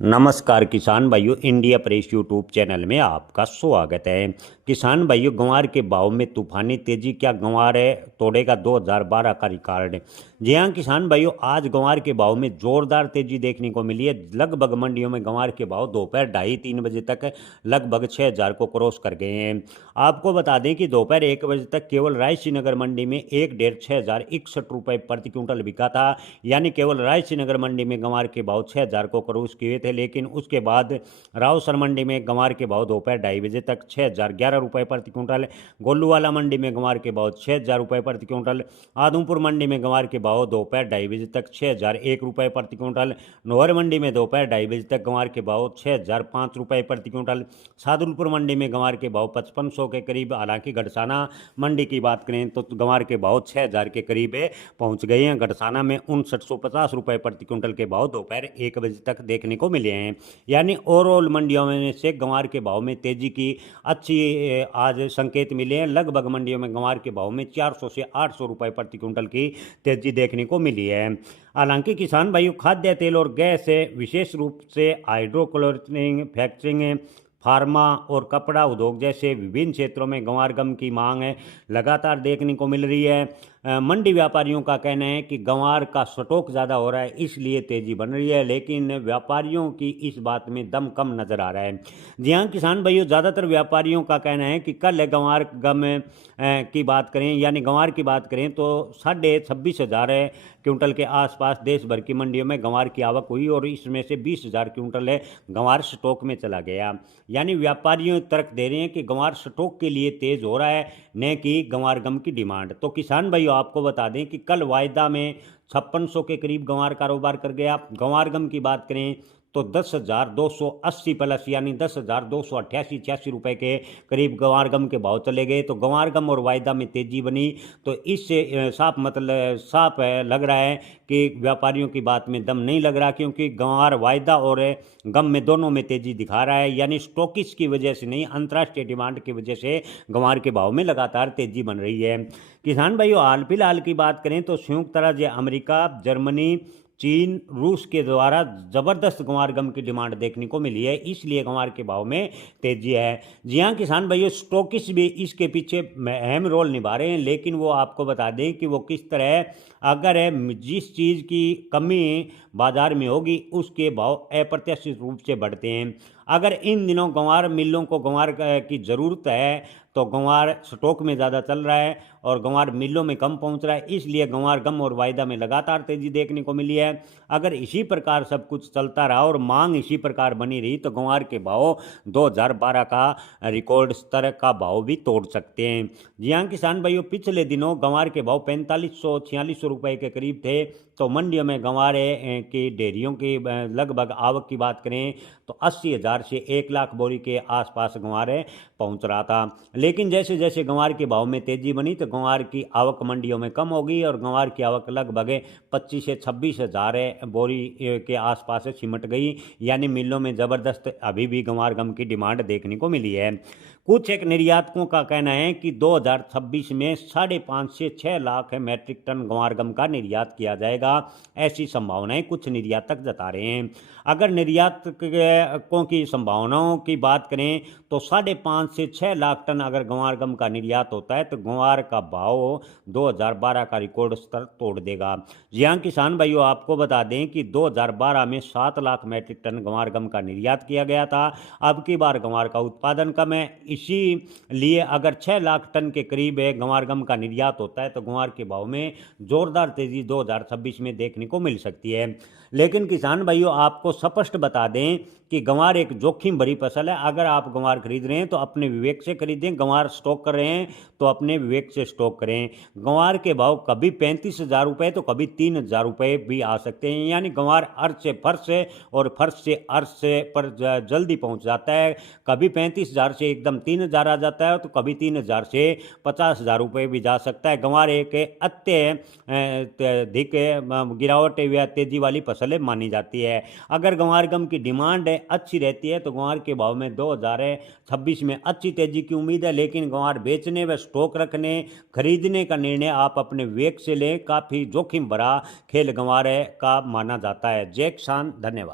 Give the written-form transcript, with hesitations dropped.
नमस्कार किसान भाइयों, इंडिया प्रेस यूट्यूब चैनल में आपका स्वागत है। किसान भाइयों, ग्वार के भाव में तूफानी तेजी, क्या ग्वार है तोड़ेगा 2012 का रिकॉर्ड। जी हाँ किसान भाइयों, आज ग्वार के भाव में जोरदार तेजी देखने को मिली है। लगभग मंडियों में ग्वार के भाव दोपहर 2:30-3 बजे तक लगभग 6,000 को क्रॉस कर गए हैं। आपको बता दें कि दोपहर 1 बजे तक केवल रायसीनगर मंडी में 1,661 प्रति क्विंटल बिका था। यानी केवल रायसीनगर मंडी में ग्वार के भाव 6,000 को क्रॉस किए थे। लेकिन उसके बाद रावसर मंडी में ग्वार के भाव दोपहर 2:30 बजे तक 6,011 प्रति क्विंटल, गोलूवाला मंडी में ग्वार के भाव 6,000 प्रति क्विंटल, आदमपुर मंडी में ग्वार के भाव दोपहर 2:30 बजे तक 6,001 प्रति क्विंटल, नौहर मंडी में दोपहर 2:30 बजे तक ग्वार के भाव 6,005 प्रति क्विंटल, सादुलपुर मंडी में ग्वार के भाव 5500 के करीब। हालांकि गड़साना मंडी की बात करें तो ग्वार के भाव 6,000 के करीब पहुंच गए हैं। गड़साना में 5950 प्रति क्विंटल के भाव दोपहर 1 बजे तक देखने को मिले हैं। यानी ओवरऑल मंडियों में से ग्वार के भाव में तेजी की अच्छी आज संकेत मिले हैं। लगभग मंडियों में ग्वार के भाव में 400 से 800 रुपए प्रति क्विंटल की तेजी देखने को मिली है। हालांकि किसान भाइयों, खाद्य तेल और गैस से विशेष रूप से हाइड्रोक्लोरिक फैक्टरिंग, फार्मा और कपड़ा उद्योग जैसे विभिन्न क्षेत्रों में ग्वार गम की मांग लगातार देखने को मिल रही है। मंडी व्यापारियों का कहना है कि ग्वार का स्टॉक ज़्यादा हो रहा है, इसलिए तेज़ी बन रही है। लेकिन व्यापारियों की इस बात में दम कम नज़र आ रहा है। जी हाँ किसान भाइयों, ज़्यादातर व्यापारियों का कहना है कि कल ग्वार गम की बात करें, यानी ग्वार की बात करें तो 26,500 क्विंटल के आसपास देश भर की मंडियों में ग्वार की आवक हुई और इसमें से 20,000 क्विंटल ग्वार स्टॉक में चला गया। यानी व्यापारियों तर्क दे रहे हैं कि ग्वार स्टॉक के लिए तेज हो रहा है, न कि ग्वार गम की डिमांड। तो किसान भाइयों, आपको बता दें कि कल वायदा में 5600 के करीब ग्वार कारोबार कर गया। ग्वार गम की बात करें तो 10,280 प्लस, यानी 10,288-86 रुपए के करीब ग्वार गम के भाव चले गए। तो ग्वार गम और वायदा में तेजी बनी। तो इससे साफ लग रहा है कि व्यापारियों की बात में दम नहीं लग रहा, क्योंकि ग्वार वायदा और गम में दोनों में तेजी दिखा रहा है। यानी स्टॉकिस की वजह से नहीं, अंतर्राष्ट्रीय डिमांड की वजह से ग्वार के भाव में लगातार तेजी बन रही है। किसान भाइयों, हाल फिलहाल की बात करें तो संयुक्त राज्य अमेरिका, जर्मनी, चीन, रूस के द्वारा ज़बरदस्त ग्वार गम की डिमांड देखने को मिली है, इसलिए ग्वार के भाव में तेजी है। जी हाँ किसान भाइयों, स्टॉकिस्ट भी इसके पीछे अहम रोल निभा रहे हैं। लेकिन वो आपको बता दें कि वो किस तरह, अगर जिस चीज़ की कमी बाजार में होगी उसके भाव अप्रत्याशित रूप से बढ़ते हैं। अगर इन दिनों ग्वार मिलों को ग्वार की ज़रूरत है तो ग्वार स्टॉक में ज़्यादा चल रहा है और ग्वार मिलों में कम पहुंच रहा है, इसलिए ग्वार गम और वायदा में लगातार तेजी देखने को मिली है। अगर इसी प्रकार सब कुछ चलता रहा और मांग इसी प्रकार बनी रही तो ग्वार के भाव 2012 का रिकॉर्ड स्तर का भाव भी तोड़ सकते हैं। जी हाँ किसान भाइयों, पिछले दिनों ग्वार के भाव 4500-4600 रुपए के करीब थे। तो मंडियों में ग्वार की डेयरियों की लगभग आवक की बात करें तो 80,000 से 1 लाख बोरी के आसपास ग्वार पहुंच रहा था। लेकिन जैसे जैसे ग्वार के भाव में तेजी बनी तो ग्वार की आवक मंडियों में कम होगी और ग्वार की आवक लगभग 25 से 26,000 बोरी के आसपास सिमट गई। यानी मिलों में ज़बरदस्त अभी भी ग्वार गम की डिमांड देखने को मिली है। कुछ एक निर्यातकों का कहना है कि 2026 में 5.5 से 6 लाख मैट्रिक टन ग्वार गम का निर्यात किया जाएगा। ऐसी संभावनाएं कुछ निर्यातक जता रहे हैं। अगर निर्यातकों की संभावनाओं की बात करें तो 5.5 से 6 लाख टन अगर ग्वार गम का निर्यात होता है तो ग्वार का भाव 2012 का रिकॉर्ड स्तर तोड़ देगा। जी हाँ किसान भाइयों, आपको बता दें कि 2012 में 7 लाख मैट्रिक टन ग्वार गम का निर्यात किया गया था। अब की बार ग्वार का उत्पादन कम है, इसीलिए अगर 6 लाख टन के करीब ग्वार गम का निर्यात होता है तो ग्वार के भाव में जोरदार तेजी 2026 में देखने को मिल सकती है। लेकिन किसान भाइयों, आपको स्पष्ट बता दें कि ग्वार एक जोखिम भरी फसल है। अगर आप ग्वार खरीद रहे हैं तो अपने विवेक से खरीदें। ग्वार स्टॉक कर रहे हैं तो अपने विवेक से स्टॉक करें। ग्वार के भाव कभी 35,000 रुपये तो कभी 3,000 रुपये भी आ सकते हैं। यानी ग्वार अर्श से फर्श है और फर्श से अर्श से पर जल्दी पहुंच जाता है। कभी 35,000 से एकदम 3,000 आ जाता है तो कभी 3,000 से 50,000 रुपये भी जा सकता है। ग्वार एक अत्यधिक गिरावट या तेजी वाली फसल मानी जाती है। अगर ग्वार गम की डिमांड अच्छी रहती है तो ग्वार के भाव में 2026 में अच्छी तेजी की उम्मीद है। लेकिन ग्वार बेचने व स्टॉक रखने खरीदने का निर्णय आप अपने विवेक से लें। काफ़ी जोखिम भरा खेल ग्वार का माना जाता है। जय किसान, धन्यवाद।